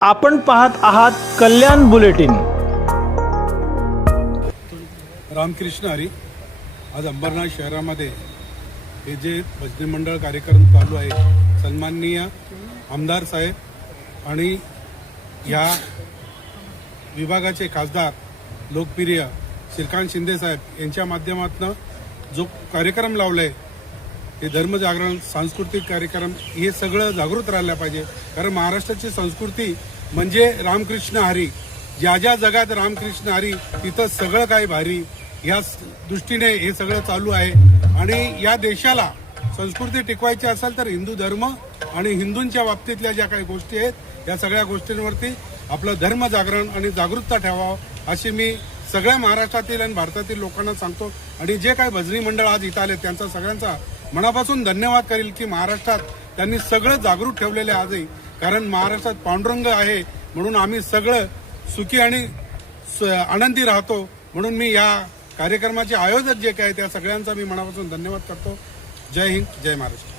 आपण पाहत आहात कल्याण बुलेटिन। रामकृष्ण हरी। आज अंबरनाथ शहरामध्ये हे जे भजनी मंडळ कार्यक्रम चालू आहे, सन्माननीय आमदार साहेब आणि या विभागाचे खासदार लोकप्रिय श्रीकांत शिंदे साहेब यांच्या माध्यमातून जो कार्यक्रम लावलाय हे धर्मजागरण सांस्कृतिक कार्यक्रम हे सगळं जागृत राहायला पाहिजे। कारण महाराष्ट्राची संस्कृती म्हणजे रामकृष्ण हरी। ज्या ज्या जगात रामकृष्ण हरी तिथं सगळं काही भारी, या दृष्टीने हे सगळं चालू आहे। आणि या देशाला संस्कृती टिकवायची असेल तर हिंदू धर्म आणि हिंदूंच्या बाबतीतल्या ज्या काही गोष्टी आहेत या सगळ्या गोष्टींवरती आपलं धर्म जागरण आणि जागरूकता ठेवावं अशी मी सगळ्या महाराष्ट्रातील आणि भारतातील लोकांना सांगतो। आणि जे काही भजनी मंडळ आज इथं आले त्यांचा सगळ्यांचा मनापासून धन्यवाद करेल की महाराष्ट्रात त्यांनी सगळं जागरूक ठेवलेले आजही। कारण महाराष्ट्रात पांडुरंग आहे म्हणून आम्ही सगळं सुखी आणि आनंदी राहतो। म्हणून मी या कार्यक्रमाचे आयोजक जे काय त्या सगळ्यांचा मी मनापासून धन्यवाद करतो। जय हिंद, जय महाराष्ट्र।